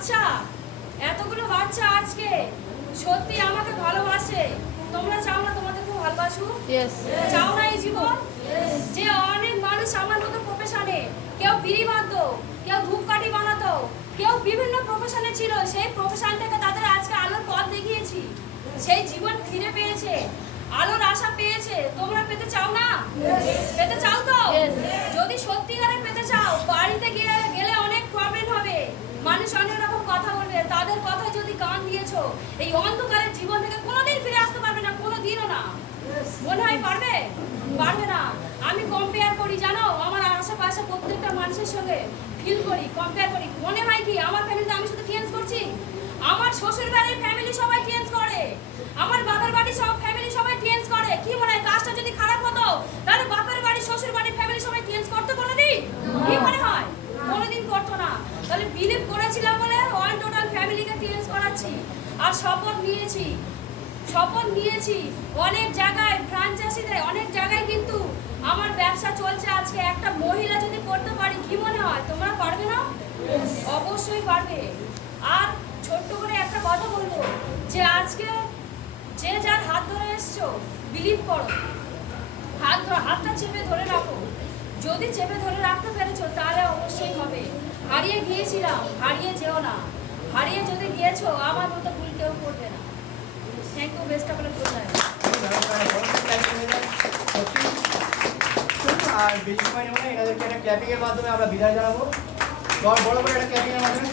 বাচ্চা, এতগুলো বাচ্চা আজকে সত্যি আমাকে ভালোবাসে। তোমরা চাও না তোমাদেরকে ভালোবাসুক? চাও না এই জীবন? যে অনেক মানুষ আমার মতো প্রফেশনে, কেউ বিড়ি বাঁধতো, কেউ ধূপকাঠি বানাতো, কেউ বিভিন্ন প্রফেশনে ছিল, সেই প্রফেশন থেকে তাদের আজকে আলোর পথ দেখিয়েছি। সেই জীবন ফিরে পেয়েছে, আলোর আশা পেয়েছে। তোমরা পেতে চাও না? পেতে চাও তো? যদি সত্যিকারে পেতে চাও, বাড়িতে গেলে অনেক প্রবলেম হবে, মানুষ অনেক রকম কথা বলবে। তাদের কথায় যদি কান দিয়েছো, এই অন্ধকারের জীবন থেকে কোনোদিন ফিরে আসতে পারবে না, কোনোদিনও না। মনে হয় পারবে? পারবে না। আমি কম্পেয়ার করি, জানো, আমার আশেপাশে প্রত্যেকটা মানুষের সঙ্গে ফিল করি, কম্পেয়ার করি। মনে হয় কি আমার ফ্যামিলিতে আমি শুধু চেঞ্জ করছি? আমার শ্বশুর বাড়ির ফ্যামিলি সবাই চেঞ্জ করে, আমার বাবার বাড়ির সব ফ্যামিলি সবাই চেঞ্জ করে। কি মনে হয় কাজটা যদি খারাপ হতো তাহলে বাপের বাড়ি শ্বশুর বাড়ির ফ্যামিলি সবাই চেঞ্জ করতে কোনোদিন? কি মনে হয়? কোনোদিন করতো না। তাহলে বিলিভ করেছিলাম বলে ওয়ান টোটাল ফ্যামিলিকে চেঞ্জ করাচ্ছি। আর শপথ নিয়েছি অনেক জায়গায় ফ্র্যাঞ্চাইজিতে, অনেক জায়গায় কিন্তু আমার ব্যবসা চলছে। আজকে একটা মহিলা যদি করতে পারি, কি মনে হয় তোমরা পারবে না? অবশ্যই পারবে। আর ছোট্ট করে একটা কথা বলবো, যে আজকে যে যার হাত ধরে এসছো, বিলিভ করো, হাতটা চেপে ধরে রাখো। যদি চেপে ধরে রাখতে পেরেছো তাহলে অবশ্যই হবে। হারিয়ে গিয়েছিলাম, হারিয়ে যেও না। হারিয়ে যদি গিয়েছো, আমার মতো ভুল কেউ করবে না। Thank you. বেস্ট করে বলতে আর বেশি সময় নেব না, এনাদেরকে একটা ক্ল্যাপিং এর মাধ্যমে আমরা বিদায় জানাবো। বড় করে একটা ক্ল্যাপিং এর মাধ্যমে